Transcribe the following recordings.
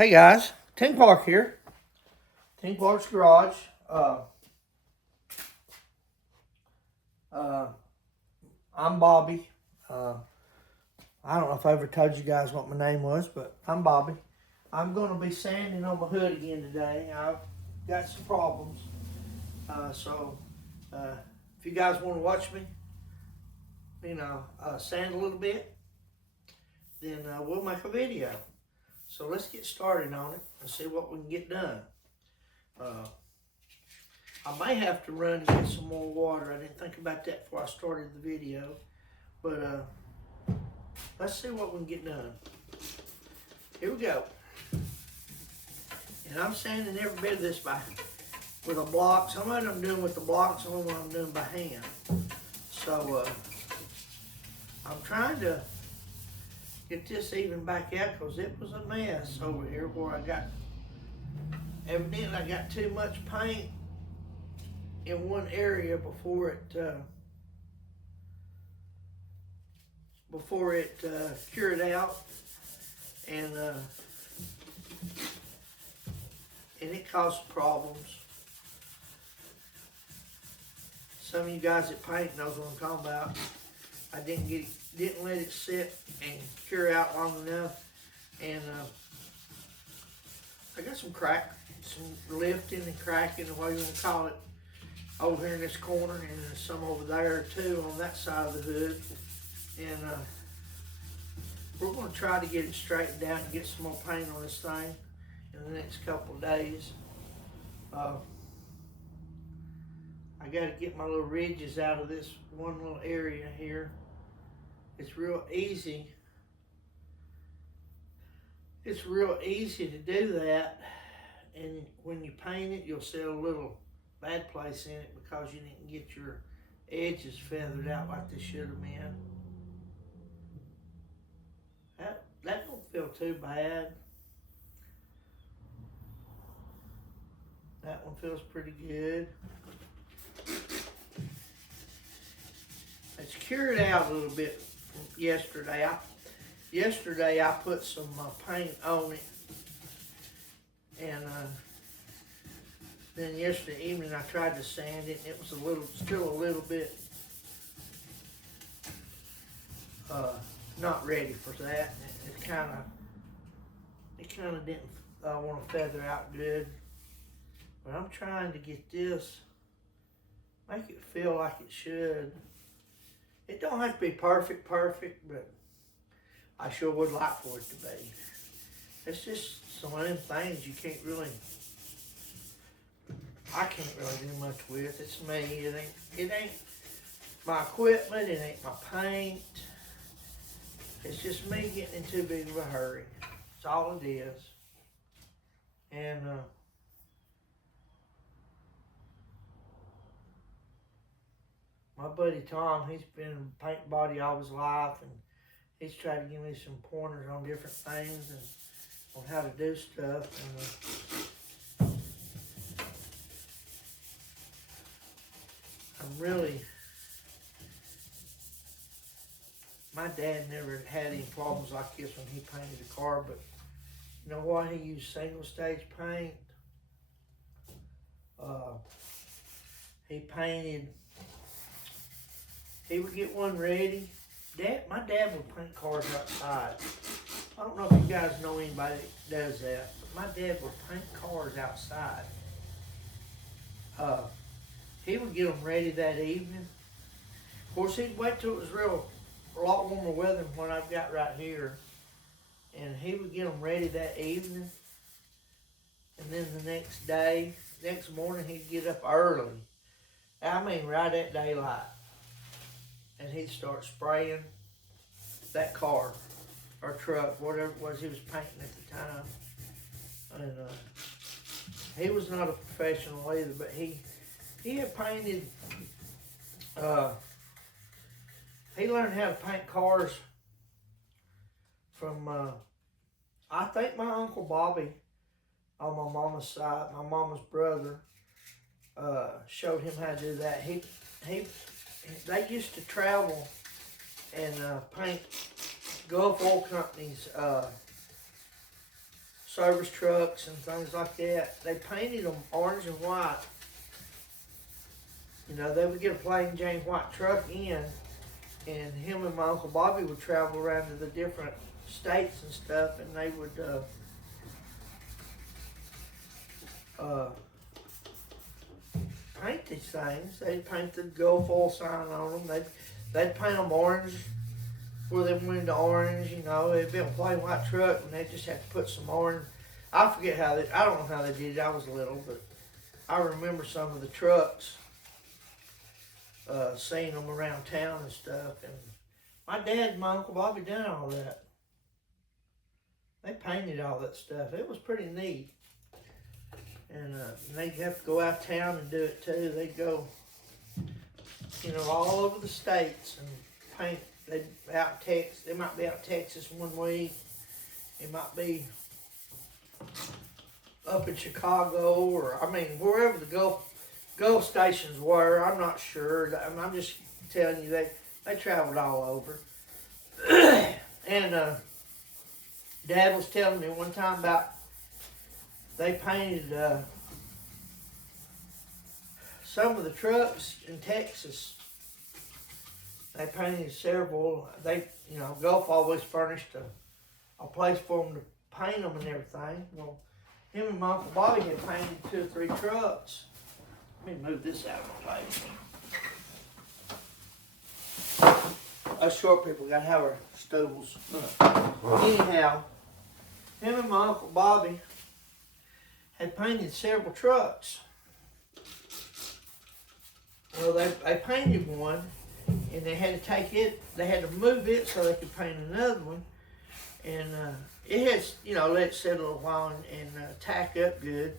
Hey guys, Tim Clark here. Tim Clark's Garage. Uh, I'm Bobby. I don't know if I ever told you guys what my name was, but I'm Bobby. I'm going to be sanding on my hood again today. I've got some problems. So if you guys want to watch me, sand a little bit, then we'll make a video. So let's get started on it and see what we can get done. I may have to run and get some more water. I didn't think about that before I started the video. But let's see what we can get done. Here we go. And I'm sanding every bit of this with a block. Some of it I'm doing with the block, some of it I'm doing by hand. So I'm trying to get this even back out because it was a mess over here where evidently I got too much paint in one area before it cured out, and it caused problems. Some of you guys that paint knows what I'm talking about. I didn't let it sit and cure out long enough, and I got some lifting and cracking, or whatever you want to call it, over here in this corner, and there's some over there too on that side of the hood. And we're going to try to get it straightened out and get some more paint on this thing in the next couple of days. I got to get my little ridges out of this one little area here. It's real easy. It's real easy to do that, and when you paint it, you'll see a little bad place in it because you didn't get your edges feathered out like they should have been. That don't feel too bad. That one feels pretty good. It's cured out a little bit from yesterday. Yesterday I put some paint on it, and then yesterday evening I tried to sand it, and it was still a little bit not ready for that. It kind of didn't want to feather out good. But I'm trying to get this, make it feel like it should. It don't have to be perfect, but I sure would like for it to be. It's just some of them things I can't really do much with. It's me. It ain't my equipment. It ain't my paint. It's just me getting in too big of a hurry. That's all it is. And my buddy Tom, he's been a paint body all his life, and he's tried to give me some pointers on different things and on how to do stuff. And my dad never had any problems like this when he painted a car, but you know what? He used single stage paint. He would get one ready. My dad would paint cars outside. I don't know if you guys know anybody that does that, but my dad would paint cars outside. He would get them ready that evening. Of course, he'd wait till it was a lot warmer weather than what I've got right here. And he would get them ready that evening. And then the next morning, he'd get up early. I mean, right at daylight. And he'd start spraying that car or truck, whatever it was he was painting at the time. And he was not a professional either, but he had painted, he learned how to paint cars from, I think my Uncle Bobby on my mama's side, my mama's brother, showed him how to do that. They used to travel and paint Gulf Oil Company's service trucks and things like that. They painted them orange and white. You know, they would get a plain Jane white truck in, and him and my Uncle Bobby would travel around to the different states and stuff, and they would paint these things. They'd paint the Gulf oil sign on them. They'd paint them orange where they went into orange, you know. It'd be a plain white truck, and they just had to put some orange. I forget how they, I don't know how they did it. I was little, but I remember some of the trucks, seeing them around town and stuff. And my dad and my Uncle Bobby done all that. They painted all that stuff. It was pretty neat. And they'd have to go out of town and do it too. They'd go, you know, all over the states and paint. They'd out Texas. They might be out Texas one week. It might be up in Chicago, or I mean wherever the Gulf stations were. I'm not sure. I'm just telling you they traveled all over. And Dad was telling me one time about they painted some of the trucks in Texas. They painted several. You know, Gulf always furnished a place for them to paint them and everything. Well, him and my Uncle Bobby had painted 2 or 3 trucks. Let me move this out of my way. Us short people gotta have our stools. Anyhow, him and my Uncle Bobby had painted several trucks. Well, they painted one, and they had to take it, they had to move it so they could paint another one. And it has, you know, let it sit a little while and tack up good.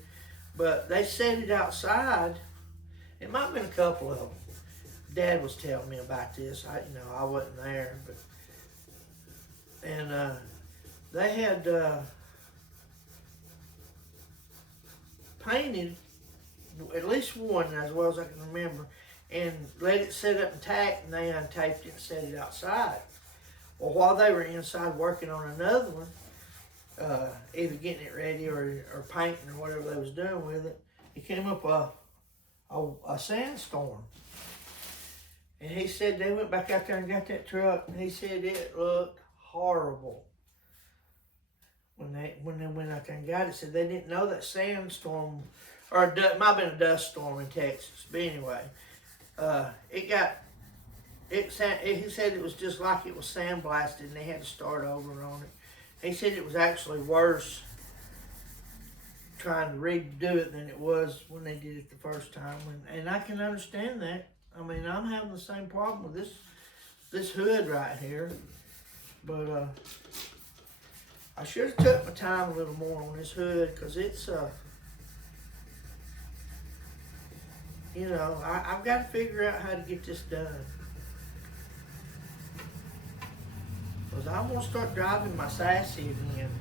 But they set it outside. It might have been a couple of them. Dad was telling me about this. I wasn't there, but and they had painted at least one, as well as I can remember, and let it set up and tack, and they untaped it and set it outside. Well, while they were inside working on another one, either getting it ready or painting or whatever they was doing with it, it came up a sandstorm. And he said they went back out there and got that truck, and he said it looked horrible. When they went out there and got it, said they didn't know that sandstorm, or it might have been a dust storm in Texas. But anyway, he said it was just like it was sandblasted, and they had to start over on it. He said it was actually worse trying to redo it than it was when they did it the first time. And I can understand that. I mean, I'm having the same problem with this hood right here. But I should have took my time a little more on this hood, because it's, you know, I've got to figure out how to get this done. Because I want to start driving my Sassy again.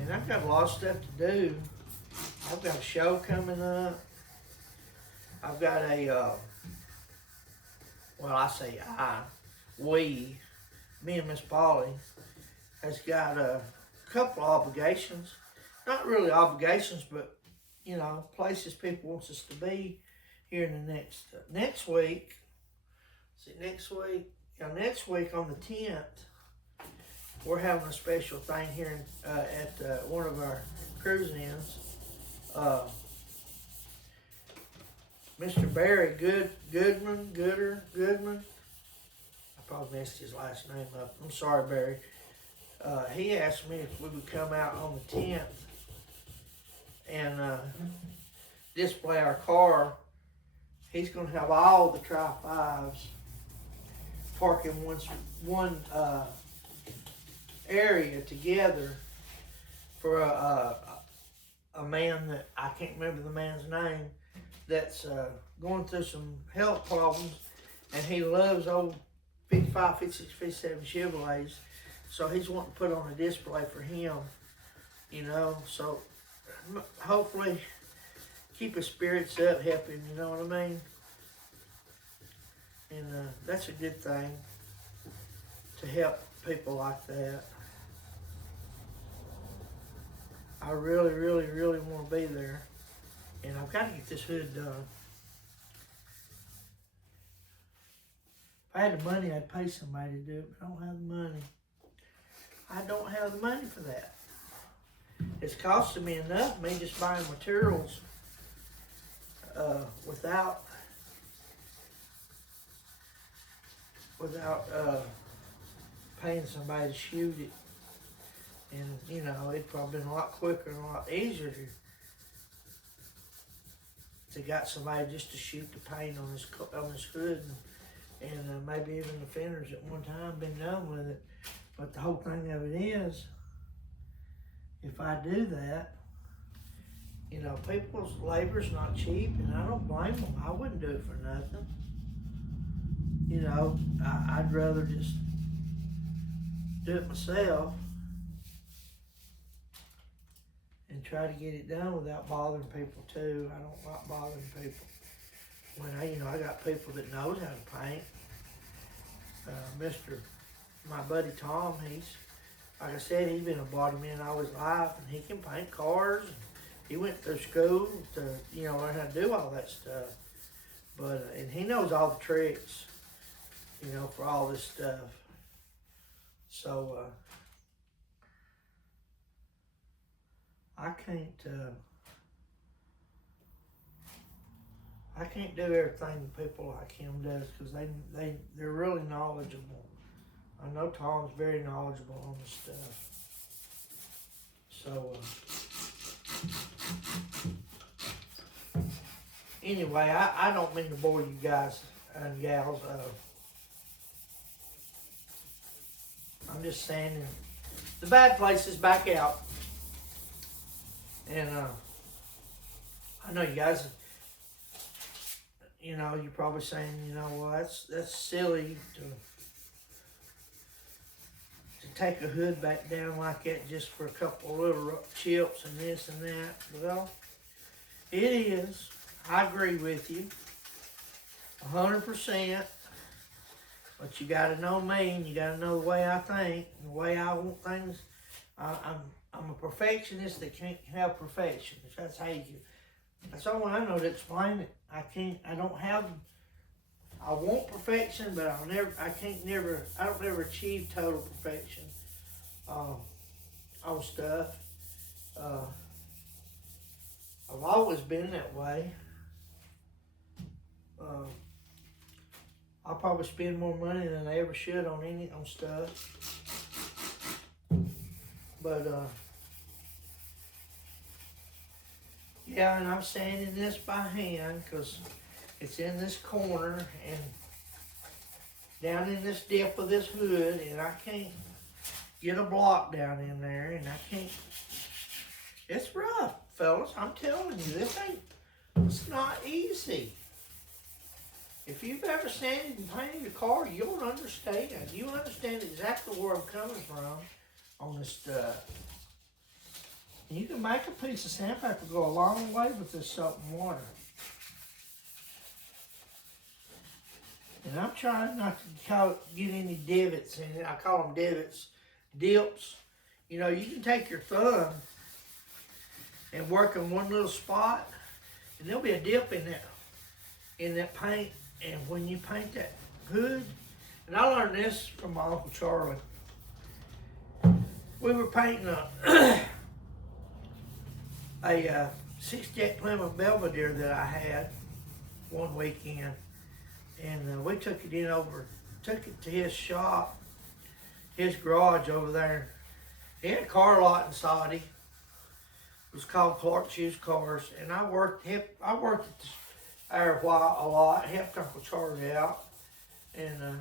And I've got a lot of stuff to do. I've got a show coming up. I've got me and Miss Polly has got a couple of obligations. Not really obligations, but, you know, places people wants us to be here in the next week. See, next week? Yeah, next week on the 10th, we're having a special thing here at one of our cruise-ins. Mr. Barry Goodman. I probably messed his last name up. I'm sorry, Barry. He asked me if we would come out on the 10th and display our car. He's going to have all the Tri-5s parked in one area together for a man that I can't remember the man's name, that's going through some health problems, and he loves old 55, 56, 57 Chevrolets, so he's wanting to put on a display for him, you know. So hopefully keep his spirits up, help him, you know what I mean? And that's a good thing, to help people like that. I really, really, really want to be there. And I've got to get this hood done. If I had the money, I'd pay somebody to do it, but I don't have the money. I don't have the money for that. It's costing me enough, me just buying materials without paying somebody to shoot it. And, you know, it'd probably been a lot quicker and a lot easier to got somebody just to shoot the paint on this hood and maybe even the fenders at one time been done with it. But the whole thing of it is, if I do that, you know, people's labor's not cheap, and I don't blame them. I wouldn't do it for nothing. You know, I'd rather just do it myself and try to get it done without bothering people too. I don't like bothering people. When I got people that knows how to paint. My buddy Tom, he's, like I said, he's been a bodyman all his life, and he can paint cars. He went through school to, learn how to do all that stuff. But, and he knows all the tricks, for all this stuff. So, I can't do everything people like him does, because they're really knowledgeable. I know Tom's very knowledgeable on this stuff. So, anyway, I don't mean to bore you guys and gals. I'm just saying the bad place is back out. And I know you guys, you're probably saying, well, that's silly to take a hood back down like that just for a couple of little chips and this and that. Well, it is. I agree with you 100%. But you got to know me, and you got to know the way I think, and the way I want things. I'm a perfectionist that can't have perfection. That's how you. That's all I know to explain it. I want perfection, but I don't never achieve total perfection on stuff. I've always been that way. I probably spend more money than I ever should on stuff. But yeah, and I'm sanding this by hand because it's in this corner and down in this dip of this hood, and I can't get a block down in there, and I can't. It's rough, fellas. I'm telling you, it's not easy. If you've ever sanded and painted a car, you'll understand. You understand exactly where I'm coming from on this stuff. And you can make a piece of sandpaper go a long way with this soap and water. And I'm trying not to get any divots in it. I call them divots, dips. You can take your thumb and work in one little spot, and there'll be a dip in that paint. And when you paint that hood, and I learned this from my Uncle Charlie. We were painting a 68 Plymouth Belvedere that I had one weekend, and we took it to his shop, his garage over there. He had a car lot in Saudi. It was called Clark's Used Cars, and I worked at there a lot, helped Uncle Charlie out, and of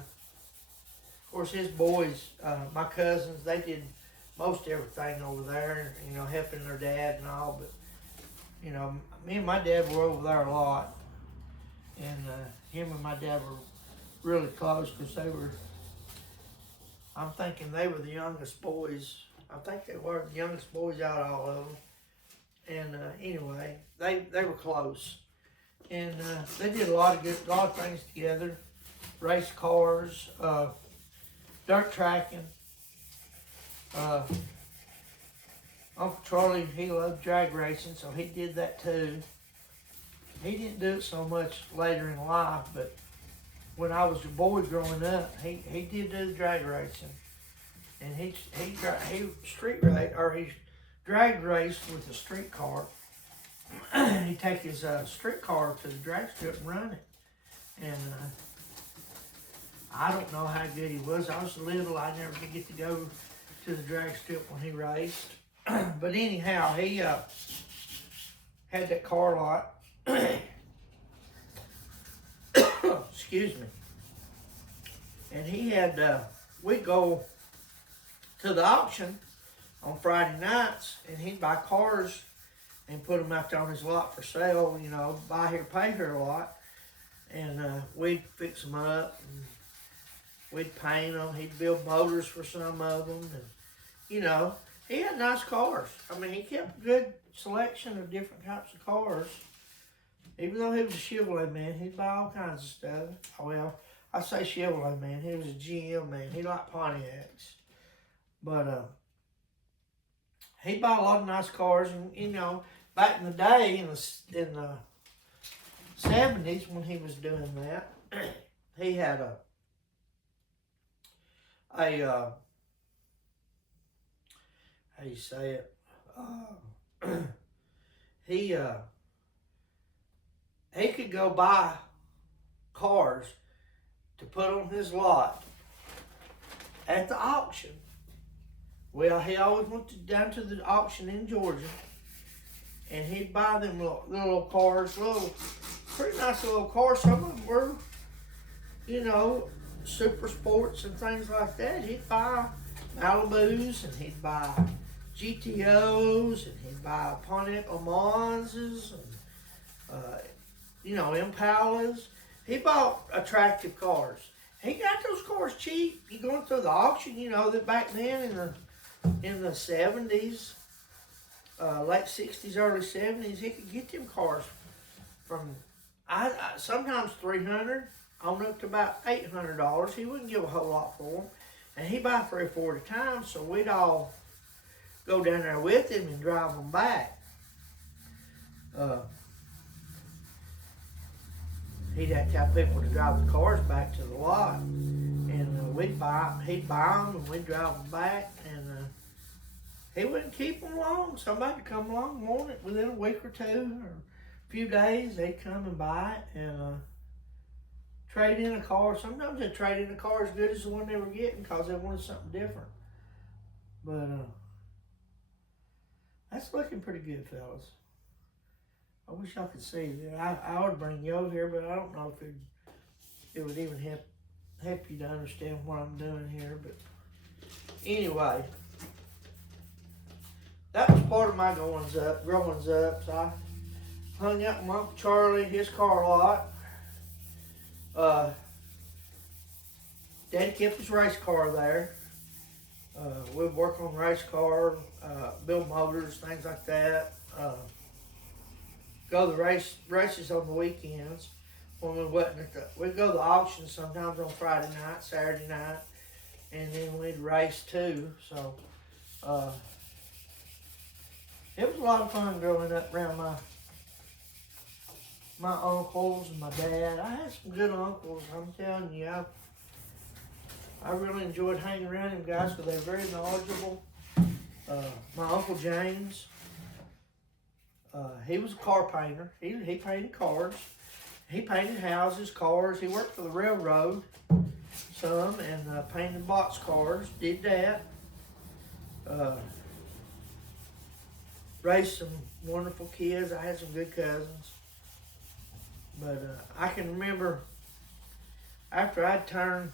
course his boys, my cousins, they did most everything over there, helping their dad and all, but me and my dad were over there a lot, and him and my dad were really close because I'm thinking they were the youngest boys. I think they were the youngest boys out of all of them, and anyway, they were close. And they did a lot of things together, race cars, dirt tracking, Uncle Charlie, he loved drag racing, so he did that too. He didn't do it so much later in life, but when I was a boy growing up, he did do the drag racing, and he street race or he drag raced with a street car. He'd take his street car to the drag strip and run it, and I don't know how good he was. I was little. I never did get to go to the drag strip when he raced. But anyhow, he had that car lot. Excuse me. And he had, we'd go to the auction on Friday nights, and he'd buy cars and put them out there on his lot for sale, you know, buy here, pay here a lot. And we'd fix them up, and we'd paint them. He'd build motors for some of them. And, you know, he had nice cars. I mean, he kept a good selection of different types of cars. Even though he was a Chevrolet man, he'd buy all kinds of stuff. Well, I say Chevrolet man, he was a GM man. He liked Pontiacs. But he'd buy a lot of nice cars. And, you know, back in the day, in the 70s, when he was doing that, he had how you say it? He could go buy cars to put on his lot at the auction. Well, he always went down to the auction in Georgia, and he'd buy them little cars, pretty nice little cars. Some of them were, you know, super sports and things like that. He'd buy Malibus, and he'd buy GTOs, and he'd buy Pontiac Le Manses, and you know, Impalas. He bought attractive cars. He got those cars cheap. You going through the auction, you know, that back then in the 70s, late 60s, early 70s, he could get them cars from sometimes $300 on up to about $800. He wouldn't give a whole lot for them, and he buy 3 or 4 at a time. So we'd all go down there with him and drive them back. He'd have to have people to drive the cars back to the lot, and he'd buy them, and we'd drive them back, and he wouldn't keep them long. Somebody would come along, want it within a week or two, or a few days, they'd come and buy it, and trade in a car. Sometimes they'd trade in a car as good as the one they were getting because they wanted something different. But that's looking pretty good, fellas. I wish I could see that. I would bring Yo here, but I don't know if it would even help you to understand what I'm doing here. But anyway, that was part of my growing up. So I hung out with Uncle Charlie, his car lot. Daddy kept his race car there. We'd work on race car, build motors, things like that. Go to the races on the weekends when we wasn't we'd go to the auction sometimes on Friday night, Saturday night, and then we'd race too. So it was a lot of fun growing up around my uncles and my dad. I had some good uncles, I'm telling you. I really enjoyed hanging around them guys because they were very knowledgeable. My Uncle James, he was a car painter. He painted cars. He painted houses, cars. He worked for the railroad some and painted box cars. Did that. Raised some wonderful kids. I had some good cousins. But I can remember after I'd turned,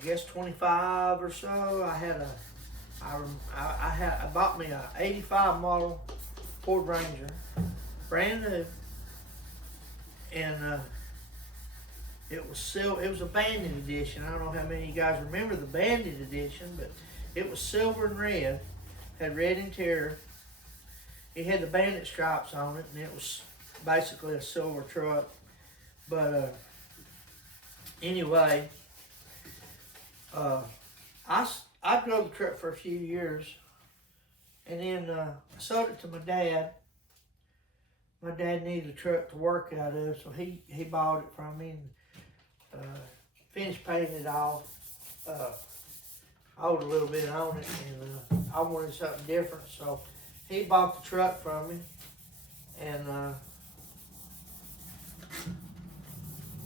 I guess 25 or so, I bought me a 85 model Ford Ranger, brand new, and it was a bandit edition. I don't know how many of you guys remember the bandit edition, but it was silver and red, had red interior. It had the bandit stripes on it, and it was basically a silver truck. But anyway, I drove the truck for a few years, And then I sold it to my dad. My dad needed a truck to work out of, so he bought it from me and finished paying it off. I owed a little bit on it, and I wanted something different, so he bought the truck from me. And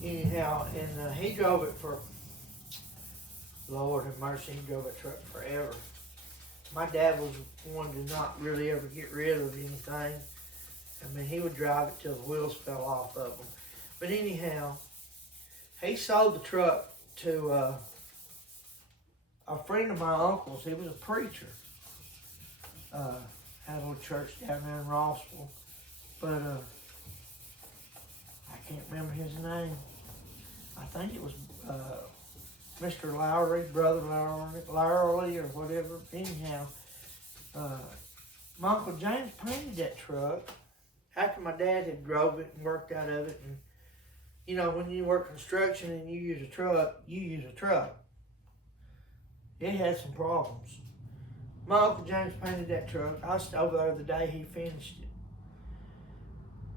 anyhow, and he drove it for, Lord have mercy, he drove that truck forever. My dad was one to not really ever get rid of anything. I mean, he would drive it till the wheels fell off of him. But anyhow, he sold the truck to a friend of my uncle's. He was a preacher. Had a little church down there in Rossville. But I can't remember his name. I think it was Mr. Lowry, Brother Lowry, or whatever. Anyhow, my Uncle James painted that truck after my dad had drove it and worked out of it. And you know, when you work construction and you use a truck, you use a truck. It had some problems. My Uncle James painted that truck. I was over there the day he finished it.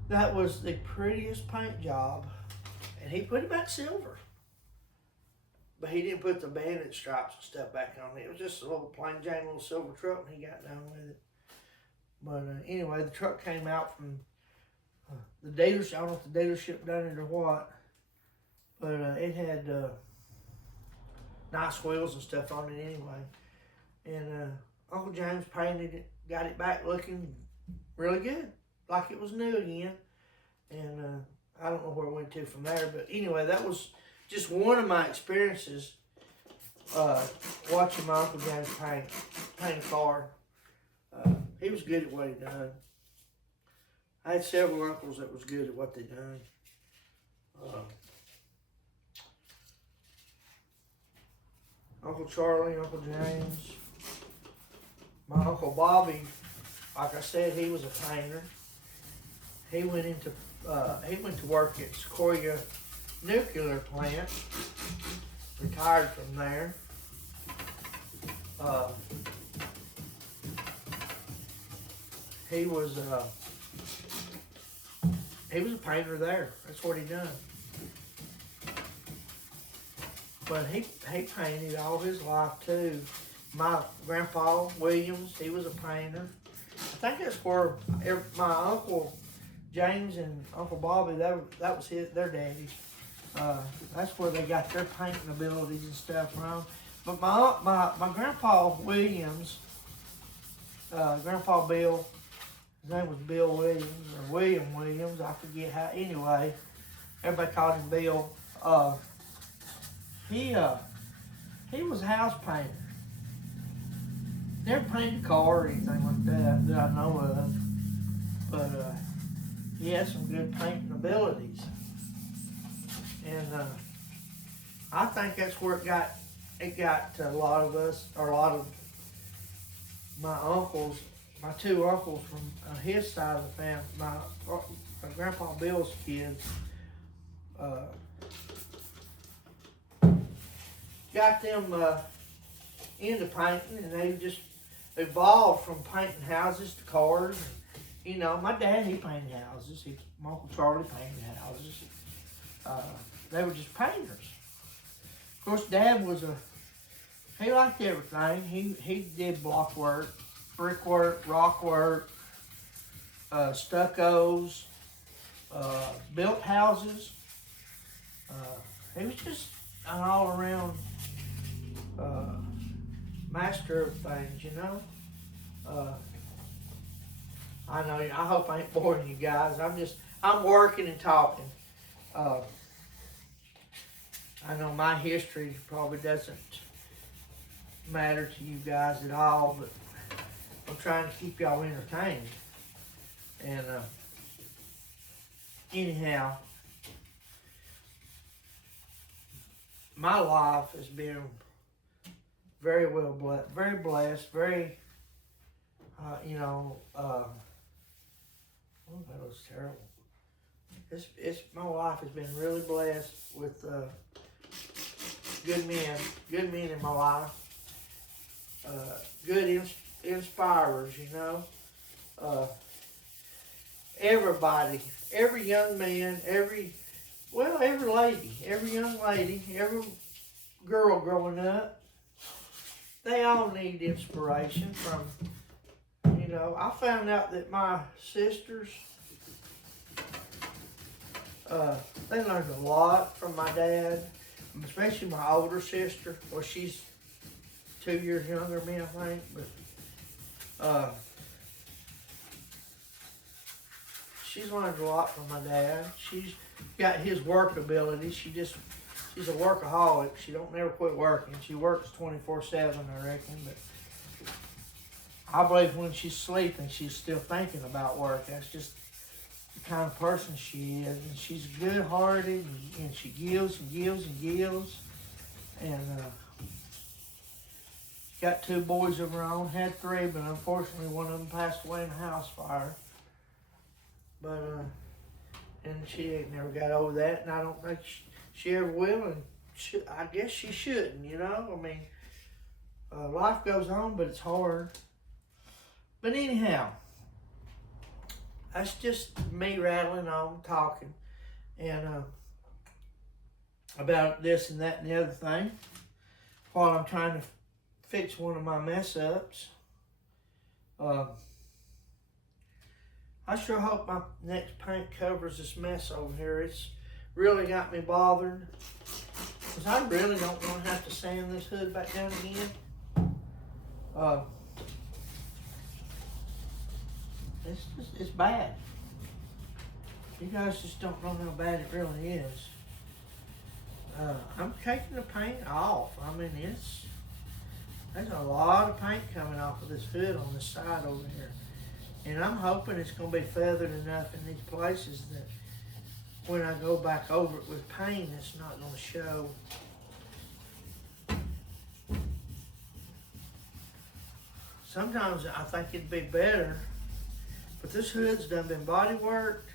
That was the prettiest paint job, and he put it back silver. But he didn't put the bandit stripes and stuff back on it. It was just a little plain Jane little silver truck, and he got done with it. But anyway, the truck came out from the dealership. I don't know if the dealership done it or what, but it had nice wheels and stuff on it anyway. And Uncle James painted it, got it back looking really good, like it was new again. And I don't know where it went to from there, but anyway, that was just one of my experiences watching my Uncle James paint a car. He was good at what he done. I had several uncles that was good at what they done. Uncle Charlie, Uncle James. My Uncle Bobby, like I said, he was a painter. He went to work at Sequoia Nuclear Plant. Retired from there. He was a painter there. That's what he done. But he painted all his life too. My grandpa Williams, he was a painter. I think that's where my Uncle James and Uncle Bobby, that was their daddies. That's where they got their painting abilities and stuff from. But my grandpa Williams, Grandpa Bill, his name was Bill Williams, or William Williams, I forget how, anyway, everybody called him Bill. He was a house painter. Never painted a car or anything like that I know of, but he had some good painting abilities. And I think that's where it got to a lot of us, or a lot of my uncles, my two uncles from his side of the family, my Grandpa Bill's kids, got them into painting, and they just evolved from painting houses to cars. You know, my dad, he painted houses. My Uncle Charlie painted houses. They were just painters. Of course, Dad was he liked everything. He did block work, brickwork, rock work, stuccos, built houses. He was just an all-around master of things, you know. I know. I hope I ain't boring you guys. I'm working and talking. I know my history probably doesn't matter to you guys at all, but I'm trying to keep y'all entertained. And anyhow, my life has been very well blessed, very blessed, very, oh, that was terrible. My life has been really blessed with good men in my life, good inspirers, you know. Everybody, every young man, every lady, every young lady, every girl growing up, they all need inspiration from, you know. I found out that my sisters, they learned a lot from my dad, especially my older sister. Well, she's 2 years younger than me, I think, but she's learned a lot from my dad. She's got his work ability. She's a workaholic. She don't never quit working. She works 24/7, I reckon. But I believe when she's sleeping, she's still thinking about work. That's just the kind of person she is. And she's good-hearted, and she gives and gives and gives. And got 2 boys of her own. Had 3, but unfortunately one of them passed away in a house fire. But and she ain't never got over that, and I don't think she ever will, and I guess she shouldn't, you know. I mean, life goes on, but it's hard. But anyhow, that's just me rattling on, talking, and about this and that and the other thing, while I'm trying to fix one of my mess ups. I sure hope my next paint covers this mess over here. It's really got me bothered, because I really don't want to have to sand this hood back down again. It's bad. You guys just don't know how bad it really is. I'm taking the paint off. I mean, there's a lot of paint coming off of this hood on this side over here. And I'm hoping it's going to be feathered enough in these places that when I go back over it with paint, it's not going to show. Sometimes I think it'd be better, but this hood's done been body worked.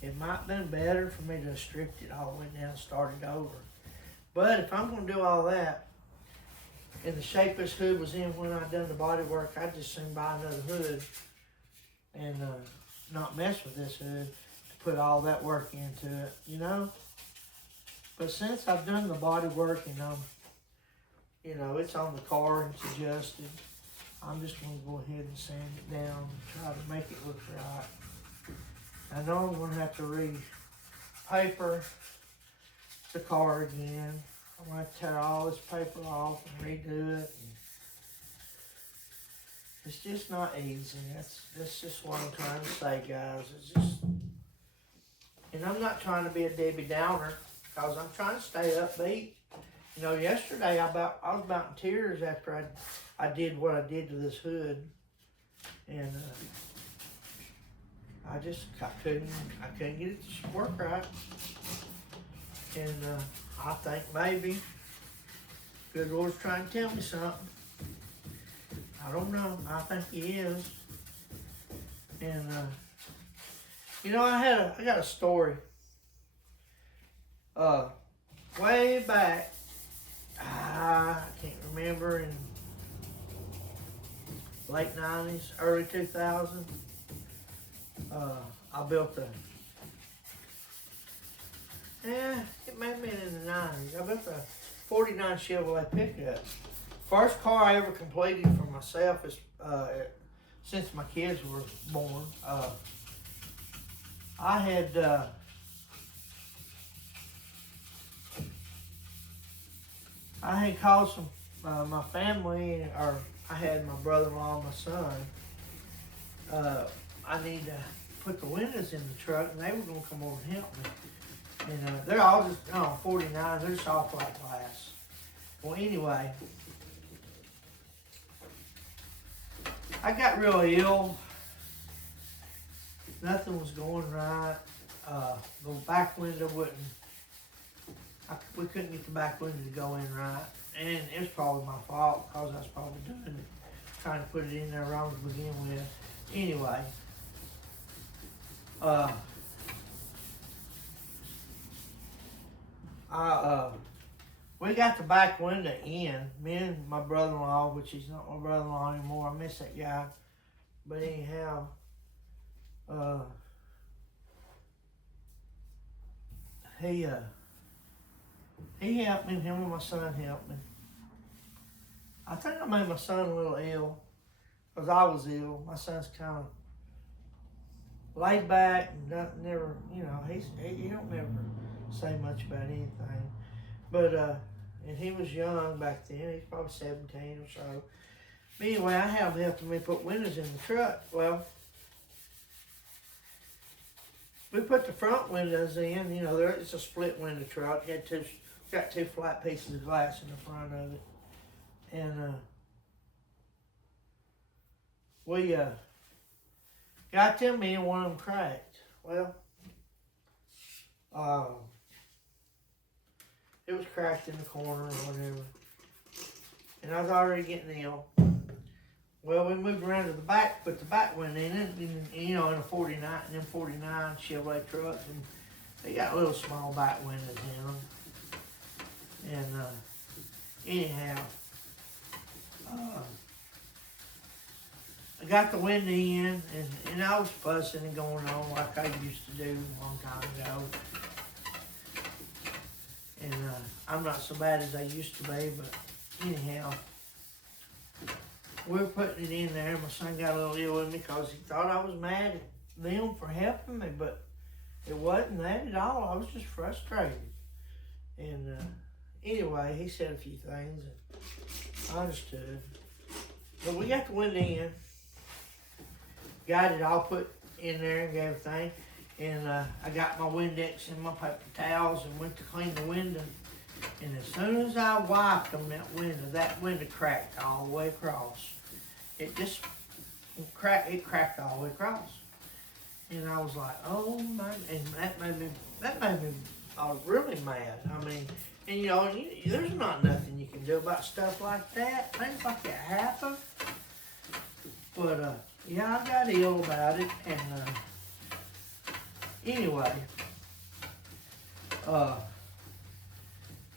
It might have been better for me to have stripped it all the way down and started over. But if I'm going to do all that, in the shape this hood was in when I done the body work, I'd just soon buy another hood and not mess with this hood to put all that work into it, you know. But since I've done the body work and you know, it's on the car and it's adjusted, I'm just going to go ahead and sand it down and try to make it look right. I know I'm going to have to re-paper the car again. I'm going to tear all this paper off and redo it. It's just not easy. That's just what I'm trying to say, guys. It's just, and I'm not trying to be a Debbie Downer, because I'm trying to stay upbeat. You know, yesterday I was about in tears after I did what I did to this hood, and I couldn't get it to work right, and I think maybe good Lord's trying to tell me something. I don't know. I think He is. And you know, I got a story. Way back, I can't remember, in late 90s, early 2000s. I built it may have been in the 90s. I built a 49 Chevrolet pickup. First car I ever completed for myself is since my kids were born. I had called my family, or I had my brother-in-law and my son. I need to put the windows in the truck, and they were going to come over and help me. And they're all just 49. They're just all flat glass. Well, anyway, I got real ill. Nothing was going right. The back window wouldn't. We couldn't get the back window to go in right, and it was probably my fault, because I was probably trying to put it in there wrong to begin with. Anyway, We got the back window in. Me and my brother-in-law, which he's not my brother-in-law anymore. I miss that guy. But anyhow, he helped me. Him and my son helped me. I think I made my son a little ill, because I was ill. My son's kind of laid back and never, you know, he don't never say much about anything. But and he was young back then. He's probably 17 or so. But anyway, I have helped me put windows in the truck. Well, we put the front windows in. You know, it's a split window truck. It had got two flat pieces of glass in the front of it, and we got them in. One of them cracked. Well, it was cracked in the corner or whatever, and I was already getting ill. Well, we moved around to the back, put the back window in it, and, you know, in a 49, and them 49 Chevrolet trucks, and they got little small back windows in them. And anyhow, I got the window in, and I was fussing and going on like I used to do a long time ago. And I'm not so bad as I used to be, but anyhow, we were putting it in there. My son got a little ill with me because he thought I was mad at them for helping me, but it wasn't that at all. I was just frustrated. And anyway, he said a few things, and I understood. But we got the window in, got it all put in there and everything. And I got my Windex and my paper towels and went to clean the window. And as soon as I wiped on that window cracked all the way across. It just cracked all the way across. And I was like, oh my, and that made me really mad. I mean, and you know, there's not nothing you can do about stuff like that. Things like that happen. But yeah, I got ill about it, and anyway,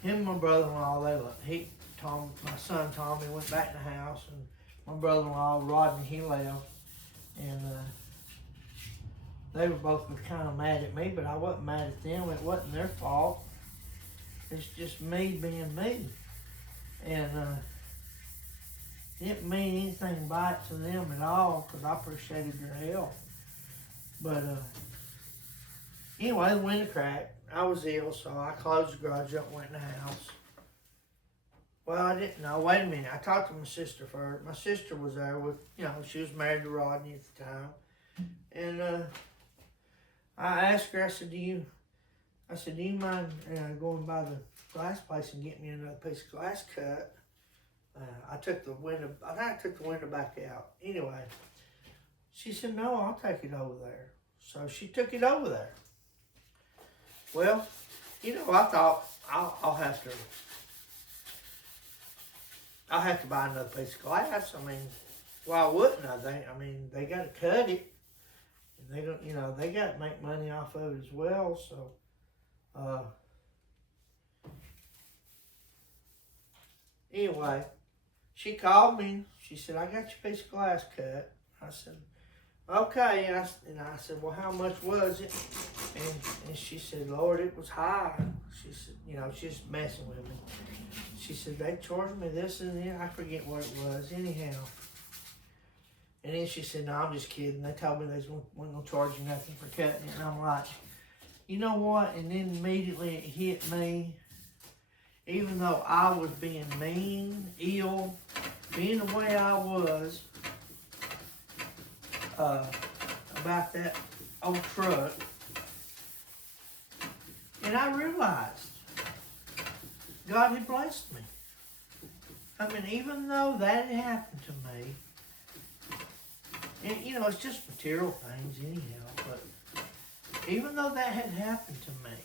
him and my brother-in-law, my son Tommy went back in the house, and my brother-in-law Rodney, he left, and they were both kind of mad at me, but I wasn't mad at them. It wasn't their fault. It's just me being me, and it didn't mean anything by it to them at all, because I appreciated their help. But anyway, the window cracked. I was ill, so I closed the garage up and went in the house. Well, I didn't know. Wait a minute. I talked to my sister first. My sister was there with, you know, she was married to Rodney at the time. And I asked her, I said, do you mind going by the glass place and getting me another piece of glass cut? I took the window back out. Anyway, she said, no, I'll take it over there. So she took it over there. Well, you know, I thought I'll have to buy another piece of glass. I mean, why wouldn't I? They got to cut it, and they don't, you know, they got to make money off of it as well. So, anyway, she called me. She said, I got your piece of glass cut. I said, okay. And I said, well, how much was it? And she said, Lord, it was high. She said, you know, she's messing with me. She said, they charged me this and that. I forget what it was. Anyhow. And then she said, no, I'm just kidding. They told me they weren't going to charge you nothing for cutting it. And I'm like, you know what? And then immediately it hit me. Even though I was being mean, ill, being the way I was about that old truck, and I realized God had blessed me. I mean, even though that had happened to me, and you know, it's just material things anyhow, but even though that had happened to me,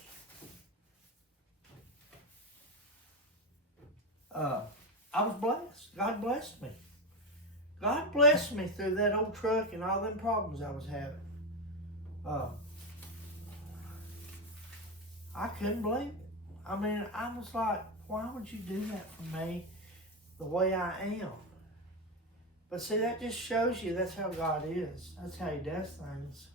I was blessed. God blessed me. God blessed me through that old truck and all them problems I was having. I couldn't believe it. I mean, I was like, why would you do that for me the way I am? But see, that just shows you that's how God is. That's how he does things.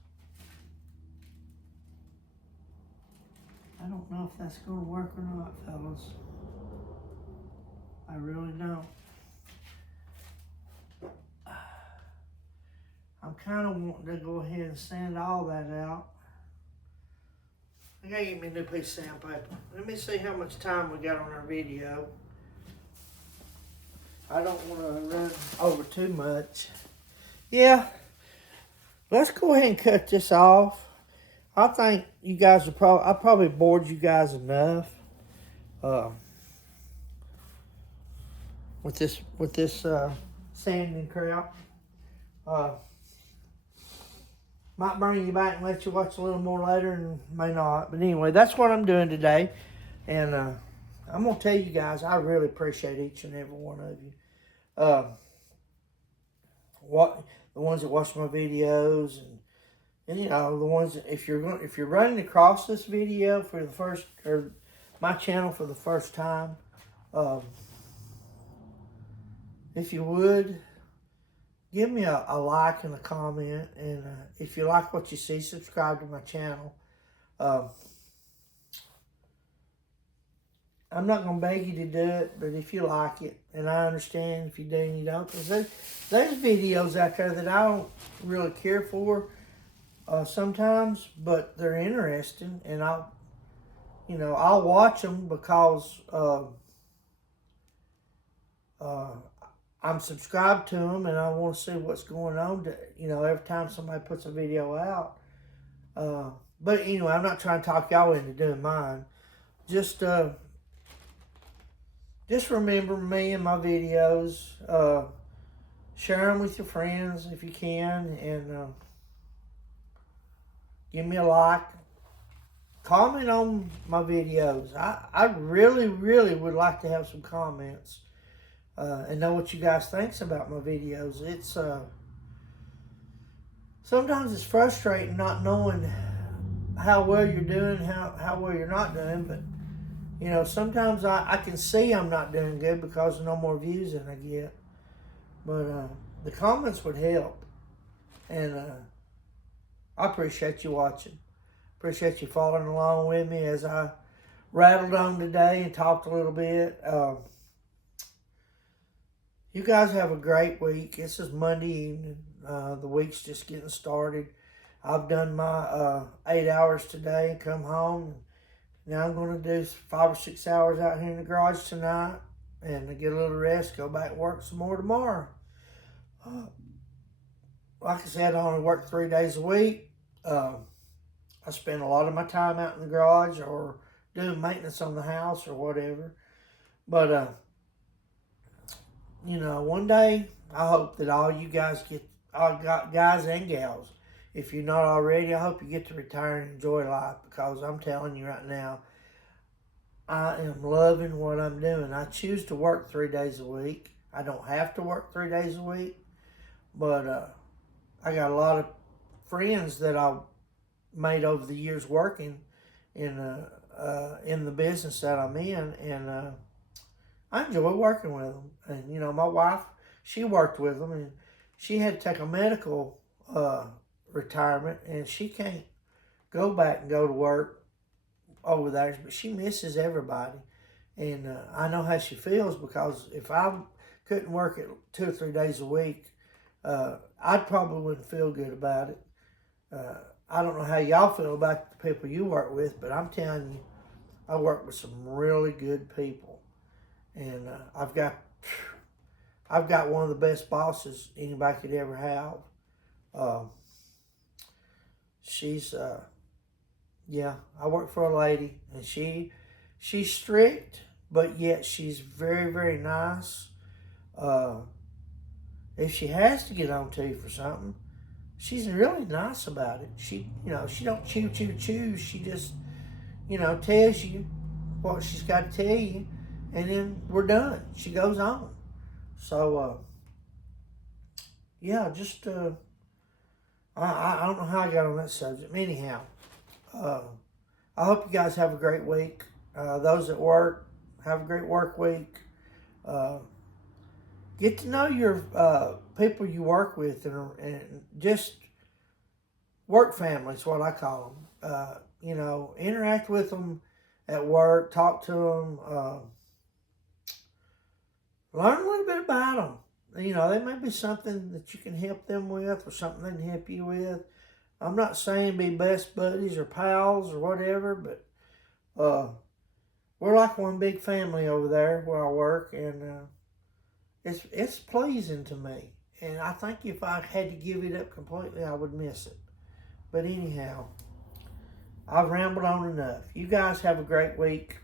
I don't know if that's going to work or not, fellas. I really don't. I'm kind of wanting to go ahead and sand all that out. I gotta get me a new piece of sandpaper. Let me see how much time we got on our video. I don't want to run over too much. Yeah, let's go ahead and cut this off. I think you guys are I probably bored you guys enough with this sanding crap. Might bring you back and let you watch a little more later, and may not. But anyway, that's what I'm doing today. And I'm going to tell you guys, I really appreciate each and every one of you. The ones that watch my videos, and you know, the ones that, if you're running across this video for the first, or my channel for the first time, if you would, give me a like and a comment, and if you like what you see, subscribe to my channel. I'm not going to beg you to do it, but if you like it, and I understand if you do and you don't, because there's videos out there that I don't really care for sometimes, but they're interesting, and I'll watch them because I'm subscribed to them, and I want to see what's going on. Every time somebody puts a video out. But anyway, I'm not trying to talk y'all into doing mine. Just remember me and my videos. Share them with your friends if you can, and give me a like. Comment on my videos. I really, really would like to have some comments. And know what you guys think about my videos. It's sometimes it's frustrating not knowing how well you're doing, how well you're not doing. But sometimes I can see I'm not doing good because of no more views than I get. But the comments would help, and I appreciate you watching. Appreciate you following along with me as I rattled on today and talked a little bit. You guys have a great week. This is Monday evening. The week's just getting started. I've done my 8 hours today and come home. Now I'm going to do 5 or 6 hours out here in the garage tonight and get a little rest, go back and work some more tomorrow. Like I said, I only work 3 days a week. I spend a lot of my time out in the garage or doing maintenance on the house or whatever. But one day, I hope that all you guys guys and gals, if you're not already, I hope you get to retire and enjoy life, because I'm telling you right now, I am loving what I'm doing. I choose to work 3 days a week. I don't have to work 3 days a week, but I got a lot of friends that I've made over the years working in the business that I'm in, and I enjoy working with them. And, my wife, she worked with them, and she had to take a medical retirement, and she can't go back and go to work over there, but she misses everybody. And I know how she feels, because if I couldn't work it 2 or 3 days a week, I probably wouldn't feel good about it. I don't know how y'all feel about the people you work with, but I'm telling you, I work with some really good people. And I've got one of the best bosses anybody could ever have. She's I work for a lady, and she's strict, but yet she's very, very nice. If she has to get on to you for something, she's really nice about it. She don't chew. She just, tells you what she's got to tell you, and then we're done. She goes on. So, just, I don't know how I got on that subject. Anyhow, I hope you guys have a great week. Those at work, Have a great work week. Get to know your people you work with, and just work families, what I call them. You know, interact with them at work, talk to them, learn a little bit about them. You know, there may be something that you can help them with, or something they can help you with. I'm not saying be best buddies or pals or whatever, but we're like one big family over there where I work, and it's pleasing to me. And I think if I had to give it up completely, I would miss it. But anyhow, I've rambled on enough. You guys have a great week,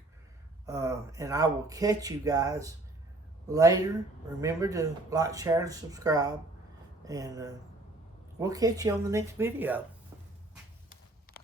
and I will catch you guys later. Remember to like, share, and subscribe, and we'll catch you on the next video.